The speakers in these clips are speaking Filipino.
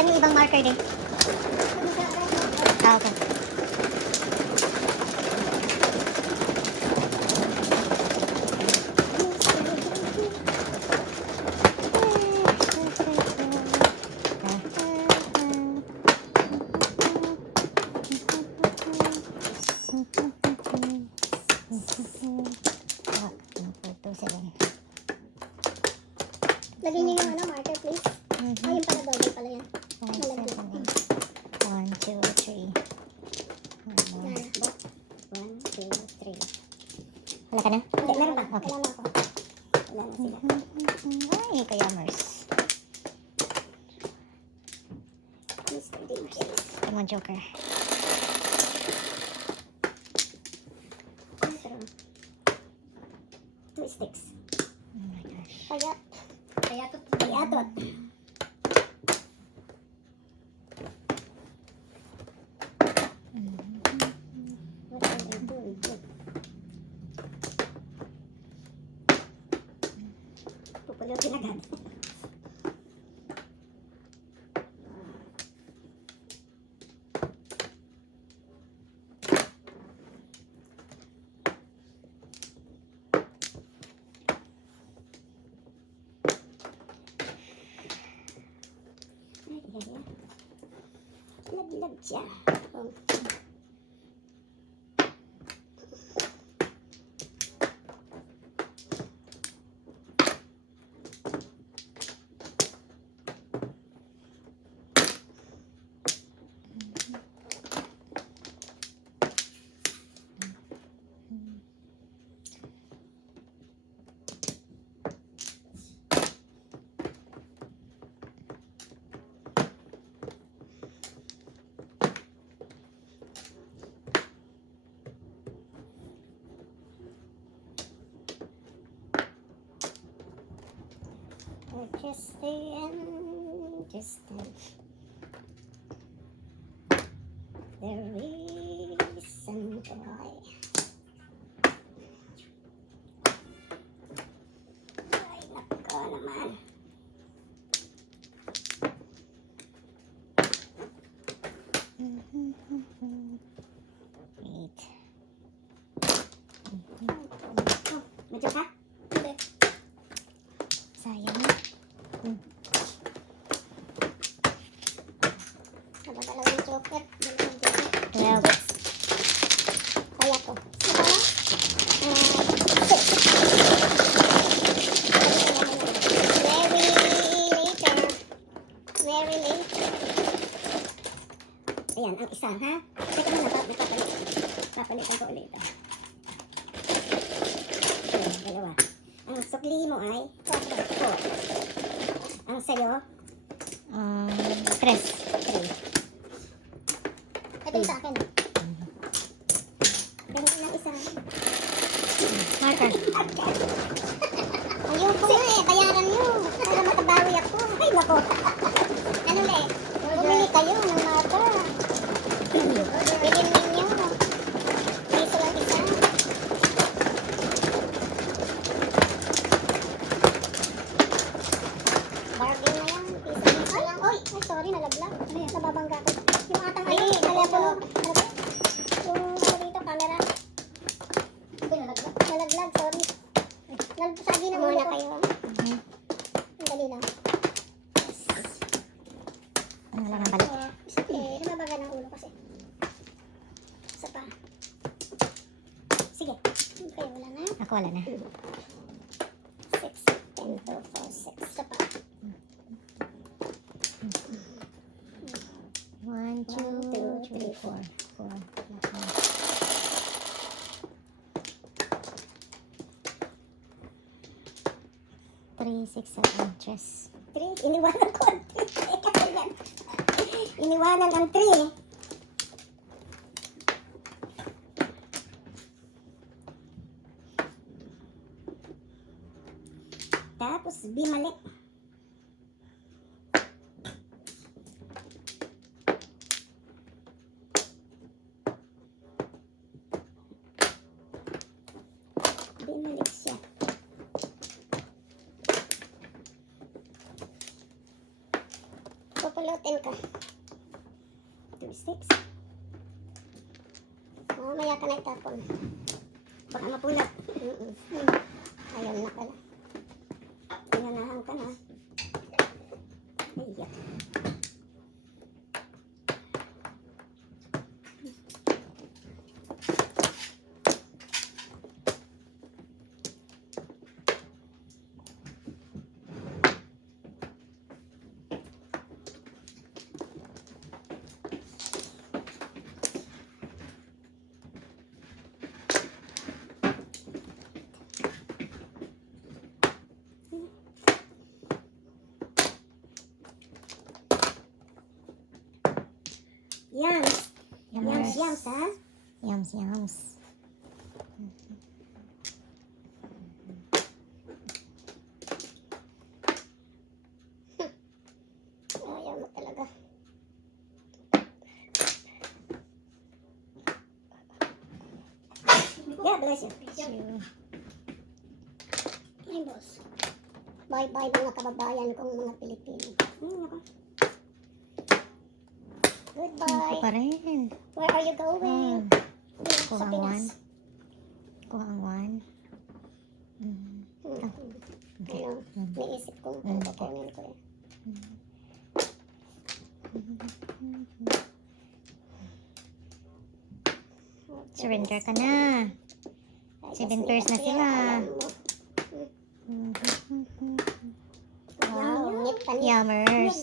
Saan yung ibang marker din? Ah, okay. Lagyan niyo yung marker, please. Ay, yung pala, double pala yan. 5, 7, 8. 1, 2, 3. 1, 2, 3. Wala ka na? Hindi, meron pa. Okay. Wala na ako. Wala na sila. Ay, kaya Mars. Mr. Dangerous. Come on, Joker. Two sticks. Oh my gosh. Payat. Payatot. Payatot. What are they doing? Pupulutin agad. Laglag siya. Oh. Justin. The reason why. Ay, nako naman. Wait. Oh, medyo ka? Hindi. Sayang. Nabagalaw yung joker. 12. Kaya to. Very late. Ayan, ang isa, ha? Teka muna, papalitan ko ulit. Ayan, dalawa. Ang sukli mo ay 4. Ang sayo, 3. 3. Ito yung sa akin. Ganun lang isa. Marker. Ayoko na eh, bayaran nyo. Para makabawi ako. Ay, nako. Ano le? Bumili kayo ng mata. Bilhin ninyo. Piso lang isa. Bargain na yan. Piso lang. Oy, ay sorry, nalaglag. Nababangga ko. Yung atang ano, telepono. Yung ano dito, camera. Nalaglag, sorry. Nagsagi na muna kayo. Ang dali lang. Ano lang ang balik? Namabaga ng ulo kasi. Isa pa. Sige. Okay, wala na. Ako wala na. 6, 10, 2, 4, 6. Isa pa. 1, 2, 3, 4. 3, 6, 7, chess. 3. Iniwanan ko ang 3. Iniwanan ang 3. Tapos, bimalik. Bumalik siya. Pulutin ka. 2, 6. Mamaya ka na itapon. Baka mapulot. Ayun na pala. Pinanahan ka na. Ayan. Yums. Yums, yums, ha? Yums, yums. Ayaw mo talaga. Yeah, bless you. Ay, boss. Bye-bye mga kababayan kong mga Pilipino. Ako. Ito Goodbye. pa rin. Where are you going? Kuha Sa ang Pinas. 1. Kuha ang 1. Okay. Ano, naisip kong kukunin ko eh. Surrender ka na. 7 pairs na sila. Wow, ngit pa niya. Yummers.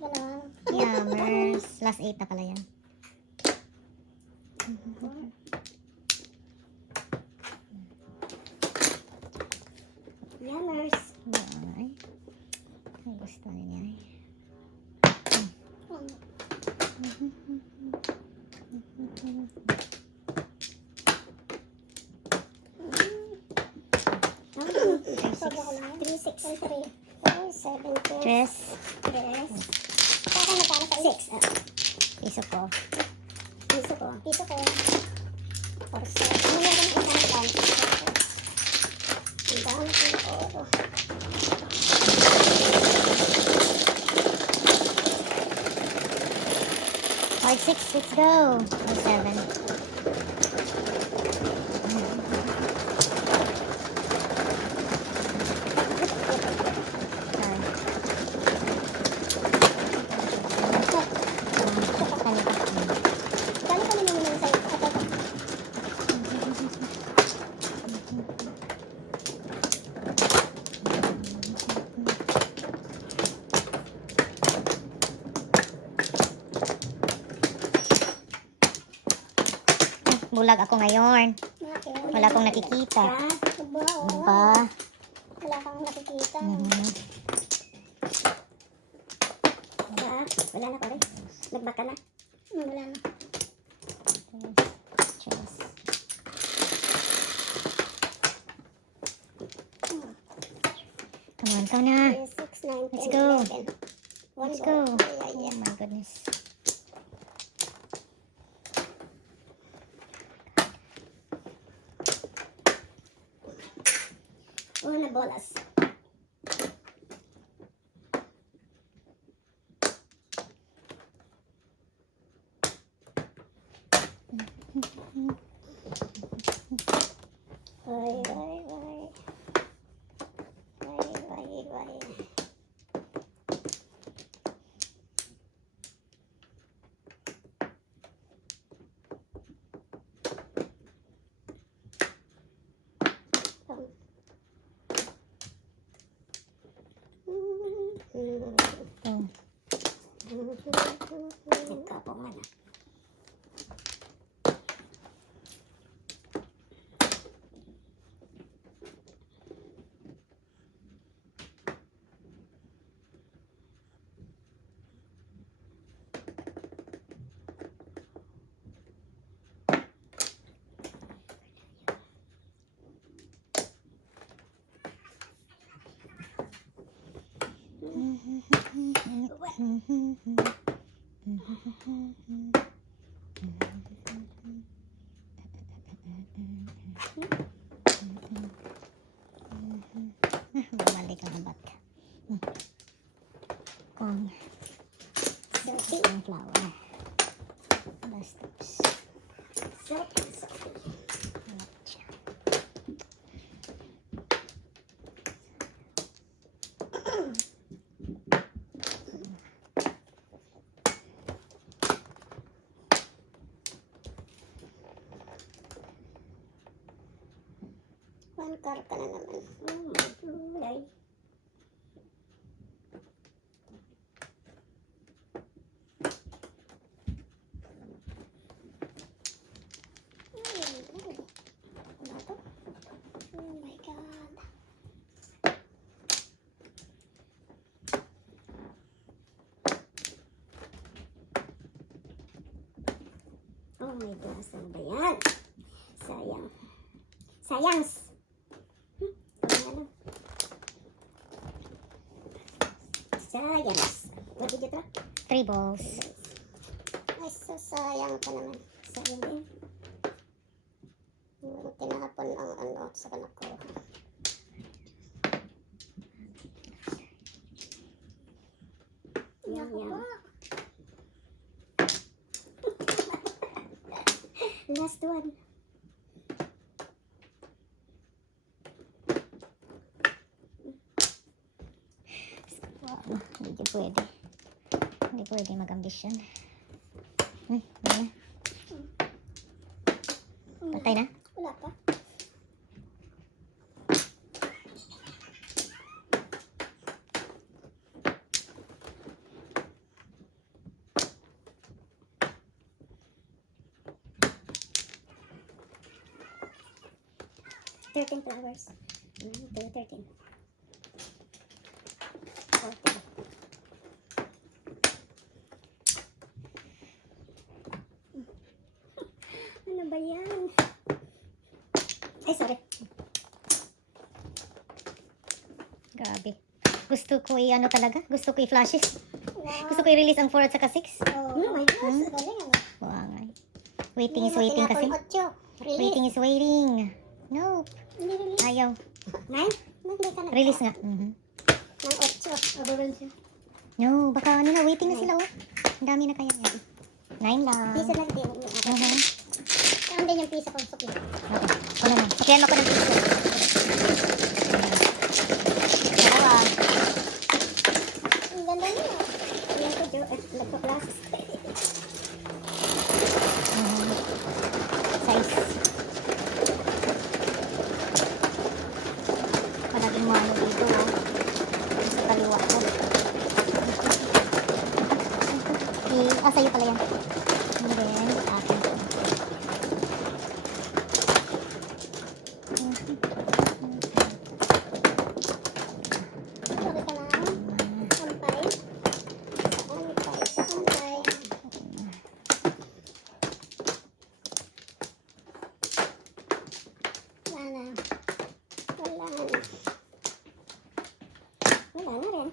Galang. Yummers. Last 8 na pala yan. Yummers. Ay. Ang gusto niya eh. Sobrang ko lang. 3, 6, 3, 4, 7, 2. Dress. Yes. Saka magkano sa 6? Piso ko. Piso ko. Piso ko. Or 7. Ano yung ganun isang tan? Ang dami ko oro. Card 6. Let's go. Or 7. Kali ko naman yung sa'yo. Bulag ako ngayon. Bakit? Wala akong nakikita. Ba? Ba? Wala kang nakikita. Ba? Wala na pare. Nagbaka na. Wala na. Dress. Come on, come na. 6, 9, 10, Let's go. 11. One Let's go. go. Yeah, Oh my goodness. Una bolas. Ay, ay, ay. Ay, ay, ay. Oh. Nagkapungan na. Bumalik ang abat ka. Kung Ang flower. Last steps. One car ka na naman. Oh my gulay. Ano to? Oh my God. Oh my gosh, ano ba yan? Sayang. Sayangs! Ano? Sayang. What did you draw? 3 balls. Ay, so sayang pa naman. Sayang din. Tinapon ang ano sa anak ko. Yan, yan. Last one. Wow, hindi pwede. Hindi pwede mag-ambisyon. Ano na? Patay na? Wala pa. Thirteen flowers. 13. 14. Ano ba yan? Ay, sorry. Grabe. Gusto ko i-ano talaga? Gusto ko i-flashes. Wow. Gusto ko i-release ang 4 at saka 6. Oh my gosh, galing ano. Wow nga. Waiting is waiting kasi. Release. Waiting is waiting. No. Hindi release. Ayaw. 9? Hindi ka na. Release nga. Ng 8. Overwhelmed siya. No, baka ano na, waiting na sila oh. Ang dami na kaya nga. 9 lang. Piso lang din. Saan din yung piso kong suki? Okay. Ano na? Pakihan mo ko ng piso. Dalawa. Ang ganda niya. Ayan ko, Joe. Nagpa-plus. Size. Palaging mo ano dito oh. Sa kaliwa ko. Sa'yo pala yan. And then, akin to. Sabi ka na. Sampay. Sampay. Wala na. Wala na. Wala na rin.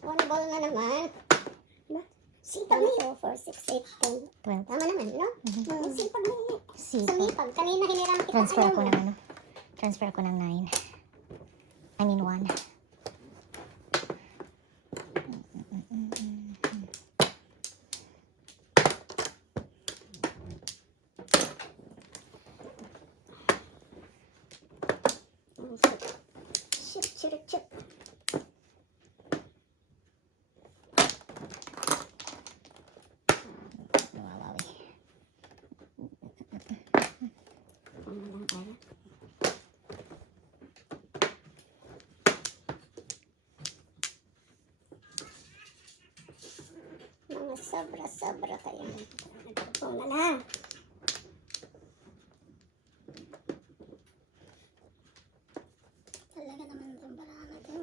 One ball na naman. Diba? Sipag niyo. 4, 6, 8, 10. 12. Tama naman, no? Sipag niyo. Sipag. Sumipag. Kanina hiniram kita. Transfer Ayaw ako mo. ng ano. Transfer ako ng 9. I mean 1. Chip, chip, chip. Nawawawi. Mga sobra-sobra kayo. Nagpapong na lang. Talaga naman itong bala na to.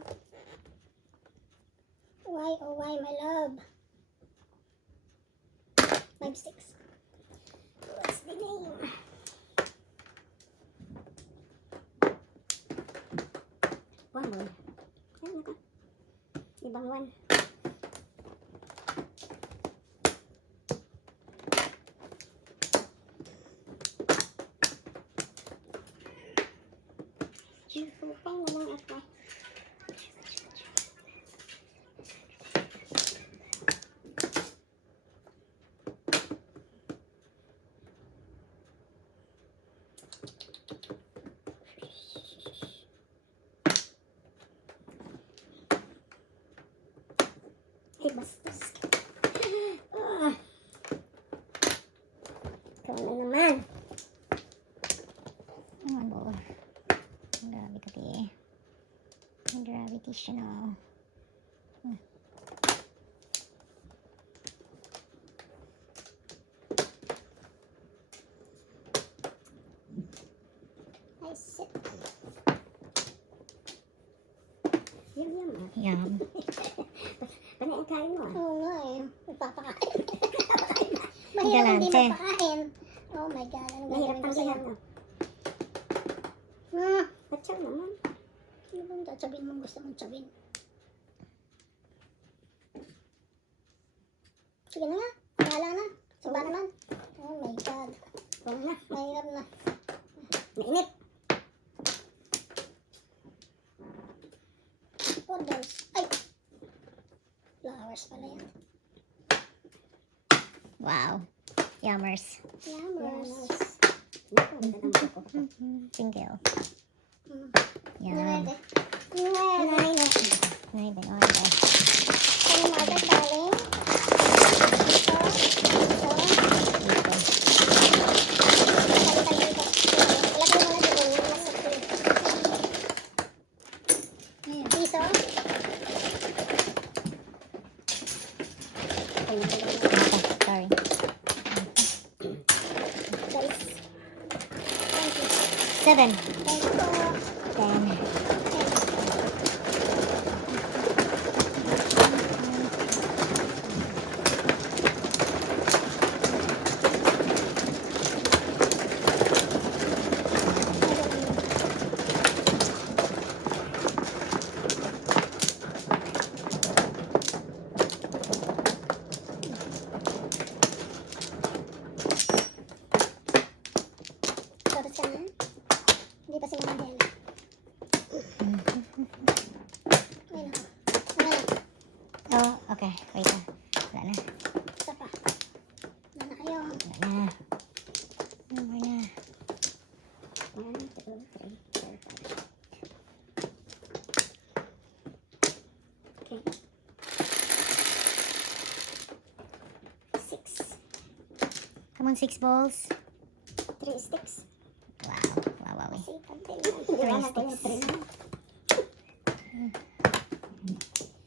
Why, oh why, my love? 5, 6. What's the name? One more. Ayan na ka. Ibang one. Supay na lang ako. Ay, bastos. Ikaw na naman. Ano? Grabe ka, te. Gravity siya, no? Ay, shit. Yum. Yum. Panay ang kain mo. Oo nga eh. Nagpapakain. Mahirap hindi Galante. magpakain. Oh my God. Ano Mahirap gagawin ko pang sa'yo? iyan mo. Patsaw naman. Ano bang sasabihin mo gusto mong sabihin? Sige na nga. Bahala na. Saba naman. Oh my God. Huwag na. Mahirap na. Mainit. What those? Ay! Flowers pala yan. Wow. Yummers. Flowers. Naku, ganda ng buko. Single. Mm. Yum. Nuwede. Nuwede. Ay, binondo. Ano magat, darling? Dito. Dito. Dito. Ilagay mo na dito. Yung nasa food. Piso. Ay, naku, Sorry. Guys. Thank you. 7. Thank you po. 10. Tapos ka na? Hindi pa sila mandela. Ay, naku. Wala na. Oh, okay. Wait na. Wala na. Isa pa. Wala na kayo. Wala na. No more na. 1, 2, 3, 4, 5. Okay. 6. Come on, 6 balls. 3 sticks. Wow. Wow. Sipag din. Wala na tayo, sticks. 3 na.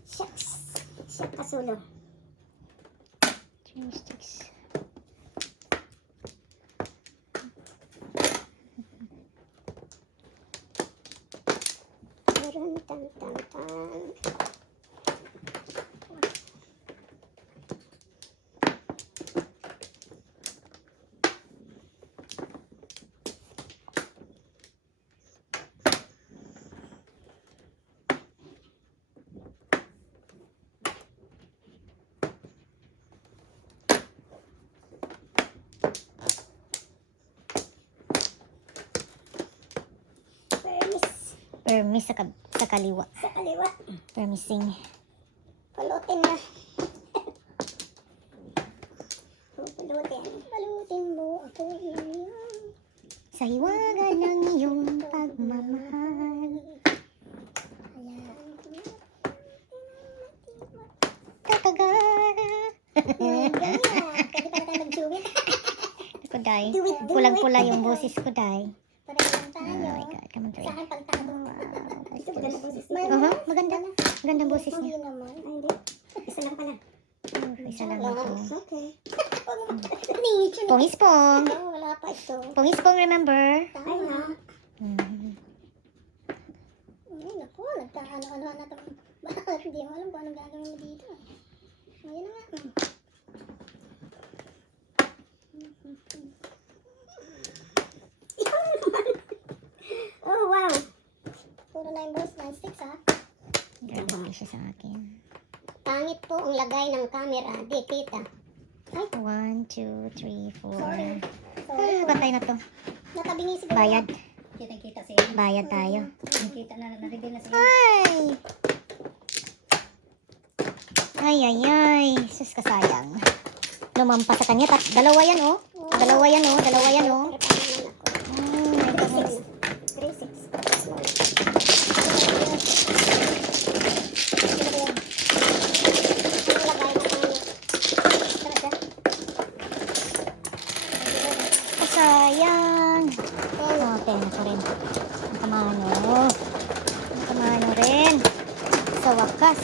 Shucks. Shucks, kasulo. 3 sticks. Meron, tan. Permis sa kaliwa. Sa kaliwa. Permissing. Pulutin na. Pupulutin. Palutin mo ako iyon. Sa hiwaga ng iyong pagmamahal. Ayan. Kakagara. Ganyan. Pwede pa na tayo mag-duet. Ako, Day. Do it. Kulang-kulang yung boses ko, Day. Pareho lang Oh tayo. my God. Come on, Sa 3. akin pagtago. Ito, maganda boses niya. Maganda. Magandang boses Hindi niya. naman. Ay, hindi. Isa lang pala. Isa lang ito. Okay. Naingit yun. Pongis-pong. Oh, wala pa ito. Pongis-pong, remember? Ay, na. Mhm. Ay, naku. Nagkaano-ano na ito. Bakit? Hindi mo alam kung anong gagawin mo dito. Ayun na nga. Oh, wow. Puro 9 balls, 9 sticks ha. Grabe siya sa akin. Pangit po ang lagay ng camera. Di kita. 1, 2, 3, 4. Sorry. Sorry. Patay na to. Natabingi siguro. Bayad. Kita siya. Bayad tayo. Kita na, na-reveal na siya. Ay. Sus, kasayang. Lumampas sa kanya. Dalawa yan, oh. Dalawa yan, oh. Ay, ito. 3-6. Kasayang. Oh, pena ko rin. Nakamano rin. Sa wakas.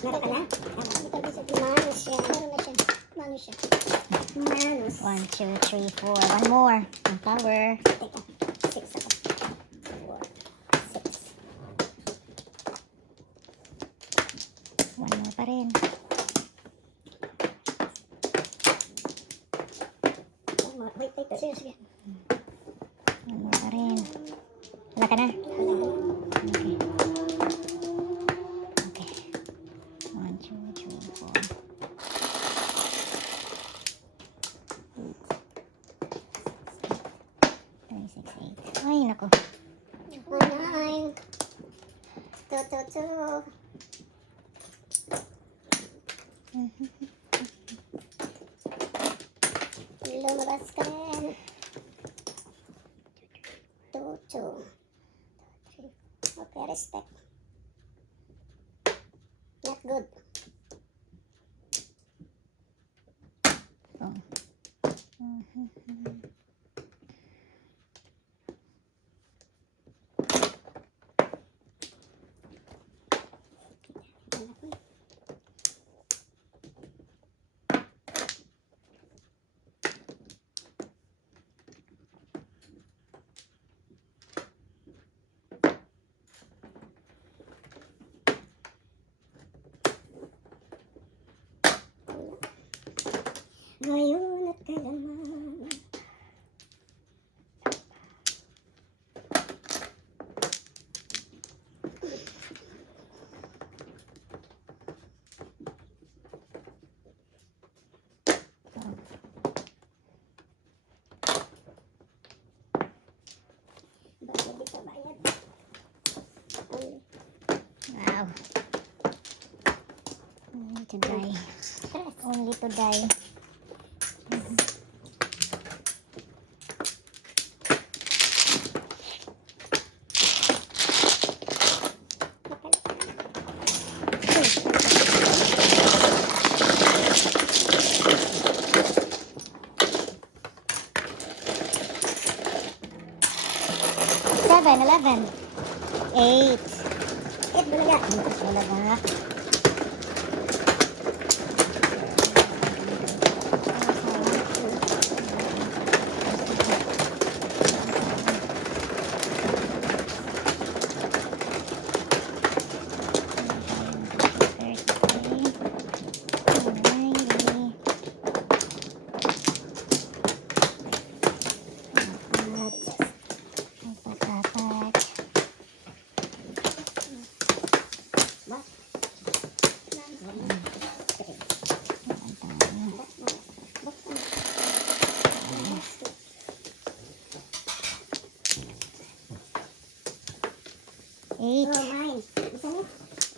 Meron ka na? Manus siya. 1, 2, 3, 4. One more. Ang power. Teka. 6 ako. 4, 6. One more pa rin. Wait. Sige. One more pa rin. Wala ka na? Okay. Okay. 1, 2, 3, 4. 5, 6, 8. Ay, nako. 9. 2. Lumabas ka rin. 2. Okay, respect. Not good. Oh. Ngayon at kailanman. Bakit di ka bayad? Wow. Only to die. Only to die. Seven, 11, 8. Bulaga. Bulaga. Eight. Oh, mine. Isa na?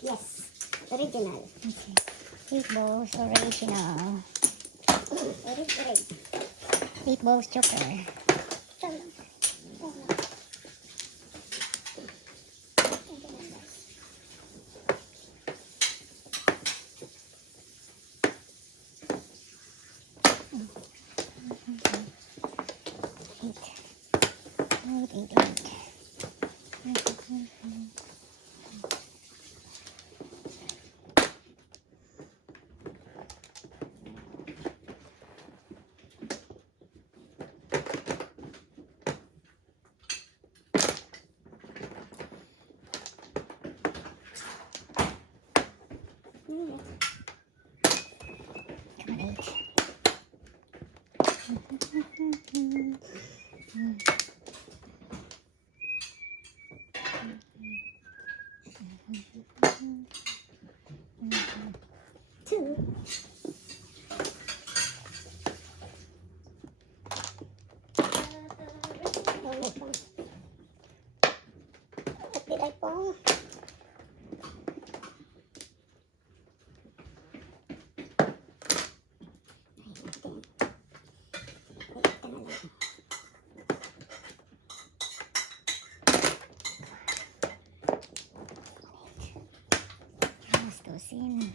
Yes. Original. Okay. 8 balls original. Original. 8 balls joker. Eight. Two. Pilay po. Bastusin.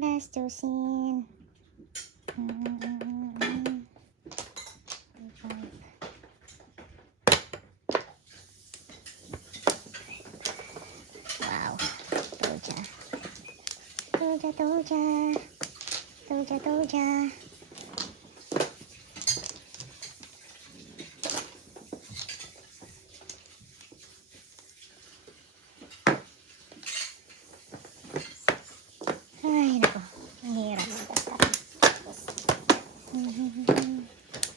Bastusin. Wow. Toja. Toja, toja. Toja, toja. Ay, nako. Ang hirap.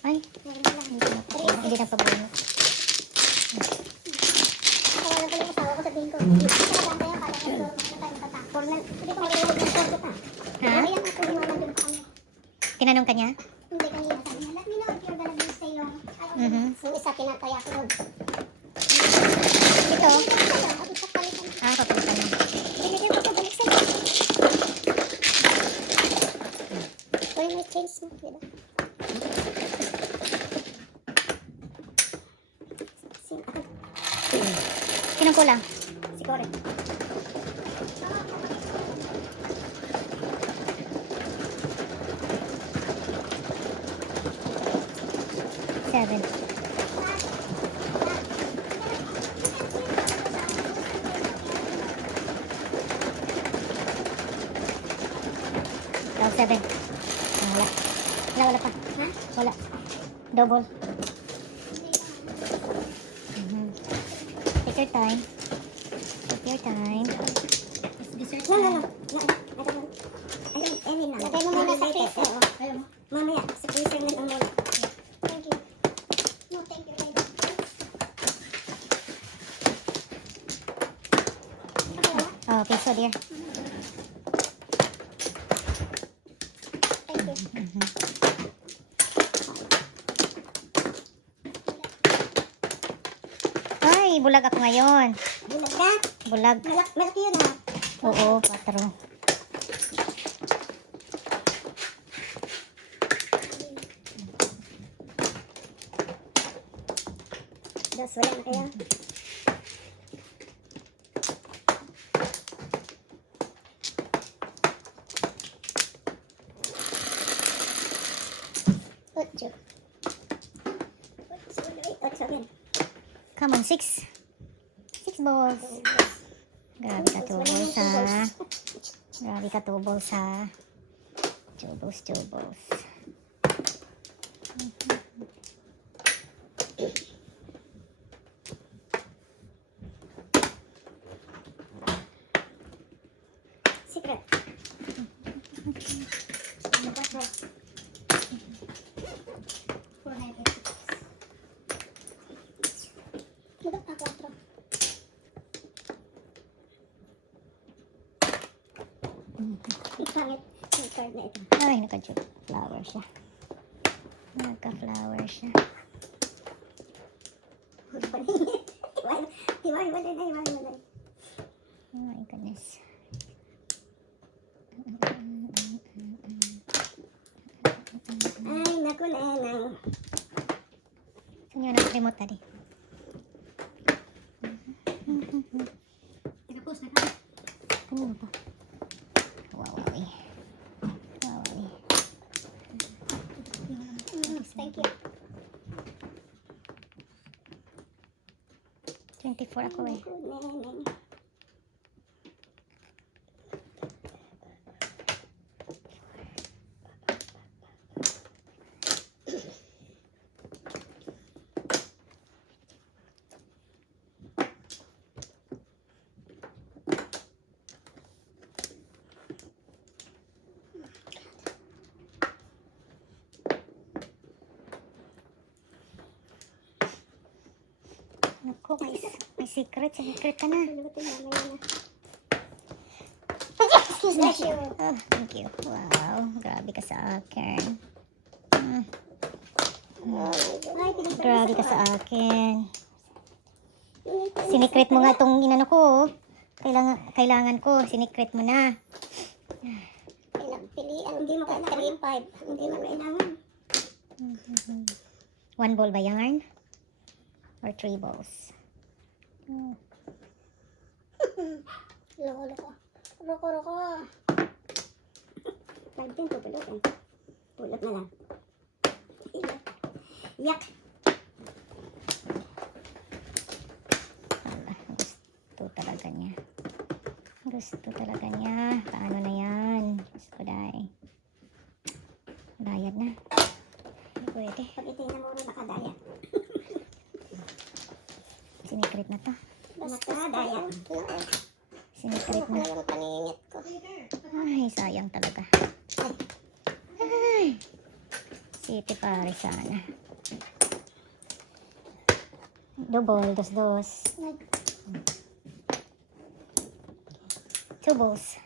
Ay, hindi na pabuno. Tawagan ko lang yung asawa ko, sabihin ko, "Hindi ko kaya kaya kaya ko tayo tatakor na." Hindi ko kaya yung ko pa. Ha? Ayan ako yung wala din pa kami. Tinanong ka niya? Hindi kanina sabi niya, "Let me know if you're gonna be stay long." Mhm. Yung isa kinataya ko. Ito? At isa palitan. Papalitan mo. Binigyan ko pa balik sa'yo. Uy, may change mo. Diba? Sinong kulang? Si Corey. Seven. Ikaw, seven. Wala. Wala pa. Ha? Wala. Double. Mhm. Take your time. Take your time. No, no, no. No, ayun, Emin na. Lagay mo muna sa freezer. Ayaw mo. Mamaya, sa freezer na lang muna. Thank you. No, thank you. Oh, okay, so dear. Thank you. Ay, bulag ako ngayon. Bulag ka? Bulag. Malaki yun ha. Oo, patro. Dos, wala na kaya. Ocho. Ocho again. Come on, six. Six balls. Grabe ka, two balls ha. Grabe ka, two balls ha. Two balls, two balls. Secret. Pangit yung card na ito. Ay, naka-flower siya. Naka-flower siya. Hiwalay. Oh my goodness. Ay, naku, nenang. Saan yun ang remote tadi? Tapos na ka. Kanino pa? Huawei. Huawei. Thank you. 24 ako eh. Naku, nenang. Naku, may Secret ka na. Pulutin mamaya na. Excuse me. Bless you. Oh, thank you. Wow, grabe ka sa akin. Mm, Ay, pinagpalis grabe ka ako, sa akin. Pinagpalis Sinikret mo nga itong inano ko. Oh. Kailangan ko. Sinikret mo na. Pilihan. Hindi mo kailangan. 3-5. Hindi mo kailangan. 1 ball ba yarn? Or 3 balls? Oh. Loko. 5 din, pupulutin. Pulot na lang. Yak. Ala, gusto talaga niya. Gusto talaga niya. Paano na yan? Gusto dahil. Bayad na. Hindi pwede. Pag itingnan mo na nakadaya. Sinikret na to. Nakadaya. Sinikret na. Yung paninit ko. Ay, sayang talaga. Ay. City pare sana. Double, dos. 2 balls.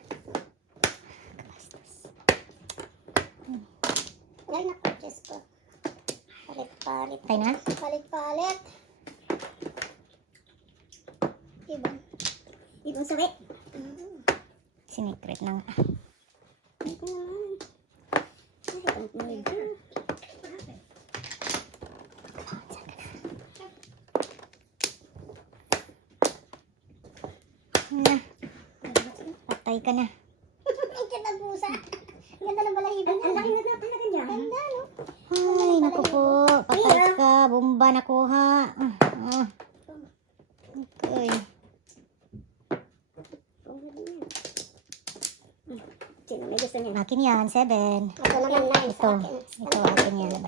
Yan na purchase ko. Palit-palit. Tayo na? Palit-palit. Ibang sabi. Sinikret na nga. Ito naman. Ay, don't need to. Na. Patay ka na. Ang ganda ng pusa. Ang ganda ng balahibo niya. Ang laki na niya. Ganda, no? Ay, naku po. Patay ka. Bomba nakuha. Okay. Sino may gusto niya? Akin yan, 7. Ito naman 9 Ito. Ito, akin yan.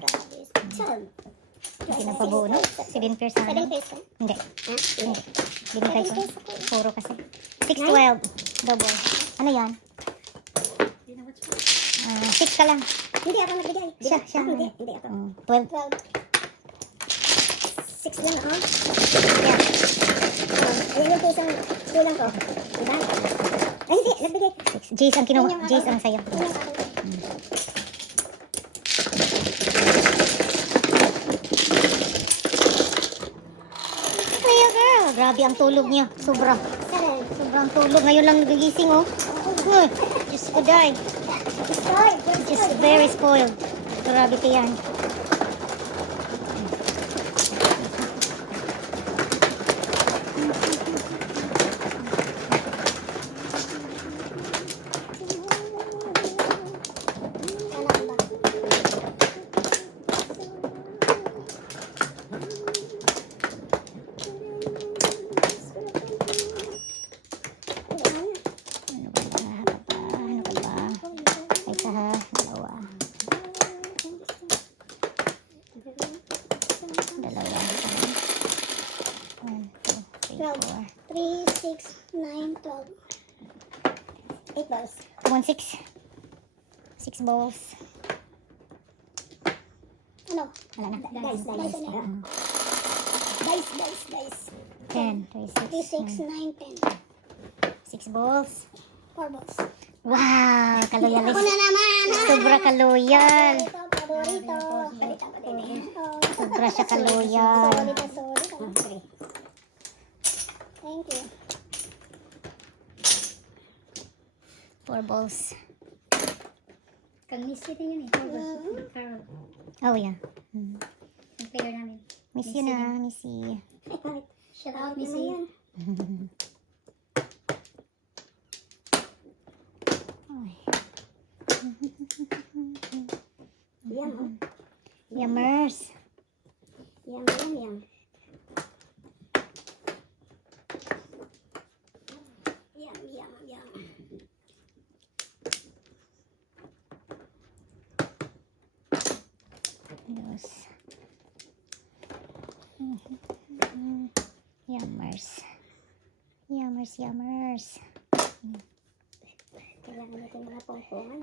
12. Kasi nagpabuo, no? 7 pairs na. 7 pairs ka? Hindi. Ha? Hindi. Binigay ko. 7 pairs ako. Puro kasi. 6, 12. Double. Ano yan? 6 ka lang. Hindi ako nagbigay. Siya. Hindi ako. 12. 12. 6 lang ako. Yeah. Ayan yung isang kulang ko. Diba? Ay, hindi. Nagbigay. 6. Jace ang kinuha. Jace ang sayo. Yun yung akin. Kaya girl. Grabe ang tulog niya. Sobra. Sobrang tulog. Ngayon lang nagigising, oh. Uy, just ko die. Just very spoiled. Grabe ka yan. Ano ka ba? Ano ka ba? Isa ha. Dalawa. Dalawa. 1, 2, 3, 4. 3, 6, 9, 12. 8 balls. Come on, 6. 6 balls. Ano? Wala na. Dice. Dice. 10, 3, 3, 6, 6, 9, 10. 6 balls. 4 balls. Wow! Ako Kaloyalis. na naman. Sobra kaloyal. Paborito. Paborito. Sobra siya kaloyal. Solid. Thank you. 4 balls. Kang miss kita yun eh. Carol. Oh, yeah. Ang player namin. Miss you na, Missy. Shout out, Missy. Ay. Yum. Yummers. Yum. Dos. Yummers. Kailangan natin mga pongpongan.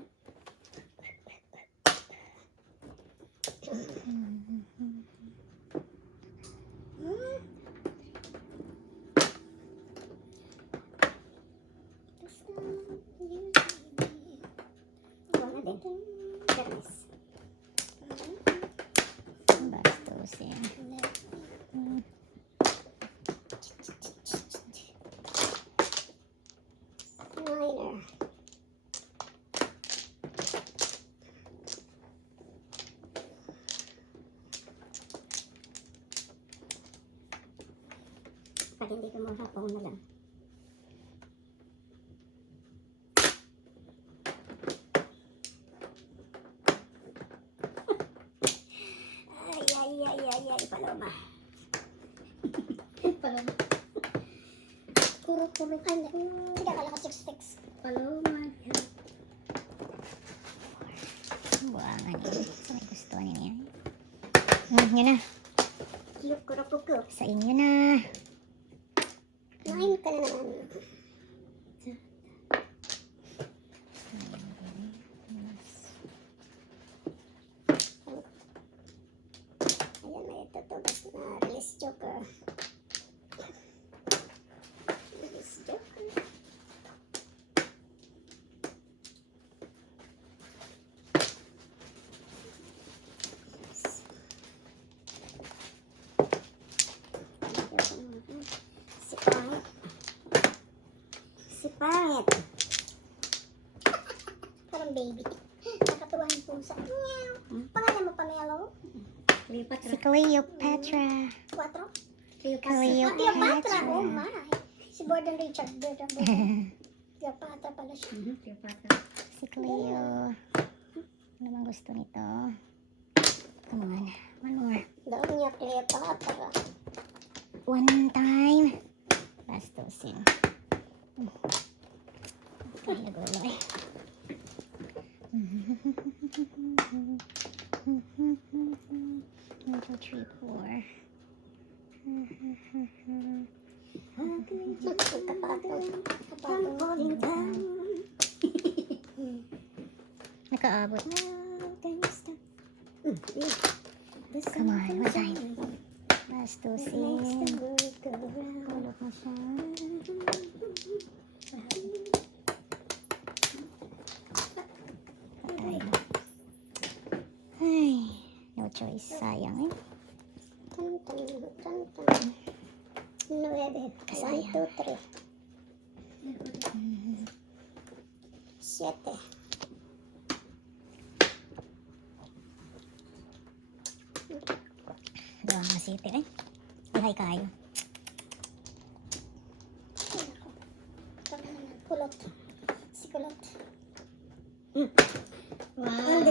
hindi ko mura. Pang na lang. Ay, paloma. Paloma. Kuro-kuro ka na. Hindi ka lang 6-6. Paloma. Buangan yun. Sa may gusto niya. Yun na. Kuro-kuro. Sa inyo na. Nakain ka na naman. Ayan, may tutubos na release joker. Release joker. Si Pangit. Si Pangit. Parang baby. Nakatuwa yung pusa. Meow. Pangalan mo, Pamelo? Si Cleopatra. 4? Cleopatra. Cleopatra, oh my. Si Gordon Richard. Cleopatra pala siya. Si Cleo. Ano bang gusto nito? Come on. One more. Daon niya Cleopatra. One time. Bastusin. Okay, naguloy. 1, 2, 3, 4. I'm falling down. Nakaabot. Come on, one time. Bastusin. Kulot mo siya. Patay. Ay, no choice. Sayang eh. Nueve. 1, 2, 3. 7. Gawa nga city eh. Ihay kayo. Kulot. Si kulot. Wow.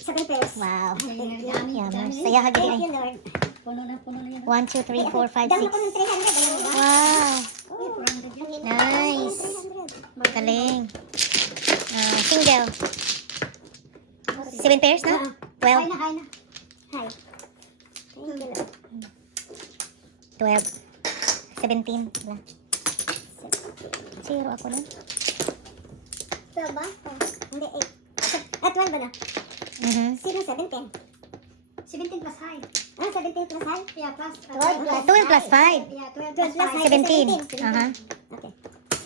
Second pairs. Wow. Yummy. Yaman. Saya hagad Thank you, eh. Lord. Puno na yan. 1, 2, 3, 4, 5, Dami ko 6. ng 300. Alam mo ba? Wow. Oh, 400 yan. Nice. 300. Galing. Single. 7 pairs na? 12. Hi. Thank you, Lord. 12. 17. Wala. 0 ako na. 12 ba? Oh, hindi, 8. 12 ba na? Sino 17? 17 plus high. 17 plus high? Yeah, plus. 12 plus 5. Yeah, 12 12 plus high. 17. Aha. Okay.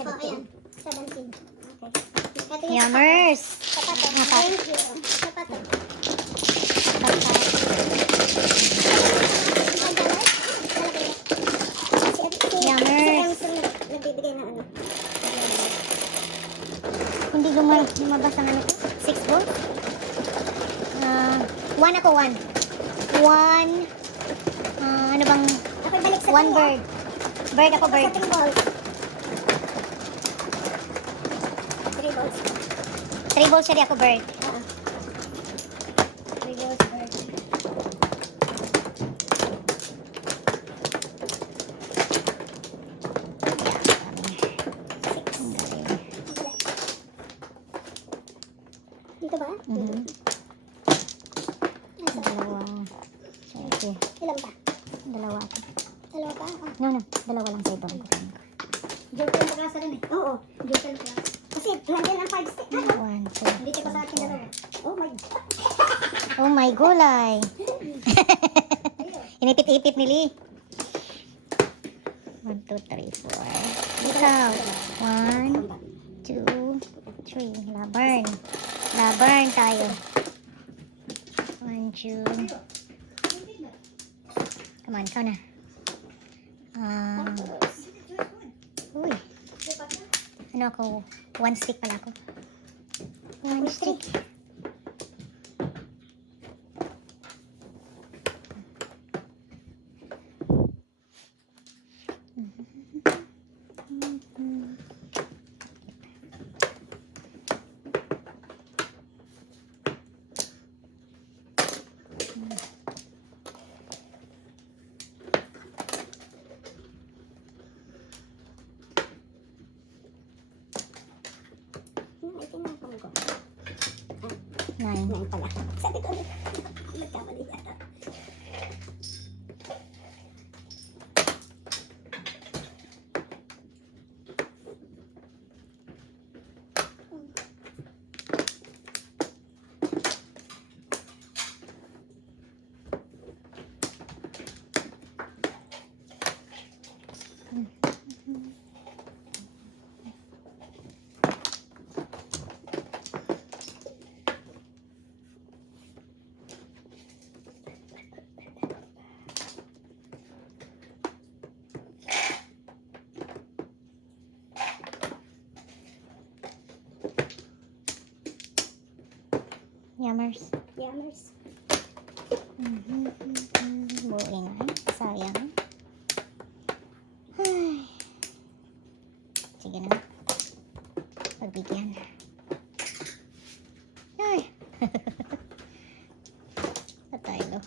Oh, ayan. 17. Okay. Ito yung Yummers. sapato. Sapato. Thank you. Sapato. Yummers. Nagbibigay ng ano. Hindi lumabas ang ano ko. 6 balls. 1 ako, 1. 1. Ano bang Ako'y balik sa 1 bird. Bird ako, bird. 3 balls. 3 balls. 3 balls siya di ako, bird. 3 balls bird. Dito ba? Dalawa. Sige. Ilan pa? Dalawa ako. Dalawa pa? No. Dalawa lang sa ito. Joker yung pag-asa rin eh. Oo. Joker yung pag-asa. Kasi nandiyan ang 5 stick. 1, 2. Hindi ka pa sa akin dalawa. Oh my God. Oh my gulay. Inipit-ipit ni Lee. 1, 2, 3, 4. Ikaw. 1, 2, 3. Labarn. Labarn tayo. 1, 2. Come on, ikaw na. Uy. Ano ako? 1 stick pala ako. 1 stick. Itinapon ko. 9. Ngayon pala. Sabi ko, nagkamali yata. Yummers. Yammers. Buing ay. Sayang. Ay. Sige na. Pagbigyan. Ay. Patay lo.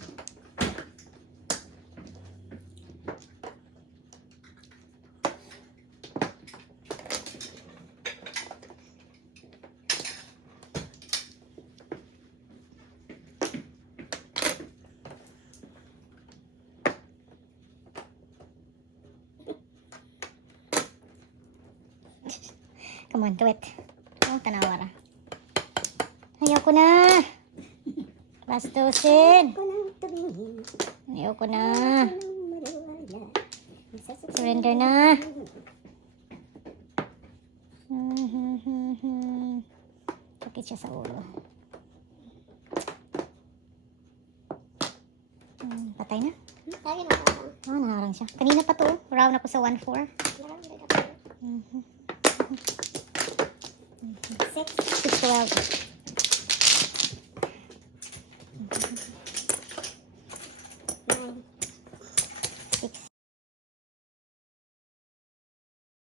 Come on, do it. Oh, tanawara. Ayoko na. Bastusin. Ko nang tumingin. Ayoko na. Nang mariwala. Surrender na. Sakit siya sa ulo. Patay na. Kaya na ako. Oh, nangarang siya. Kanina pa to. Round ako sa 1-4. Marami na ako. 6-12. 6.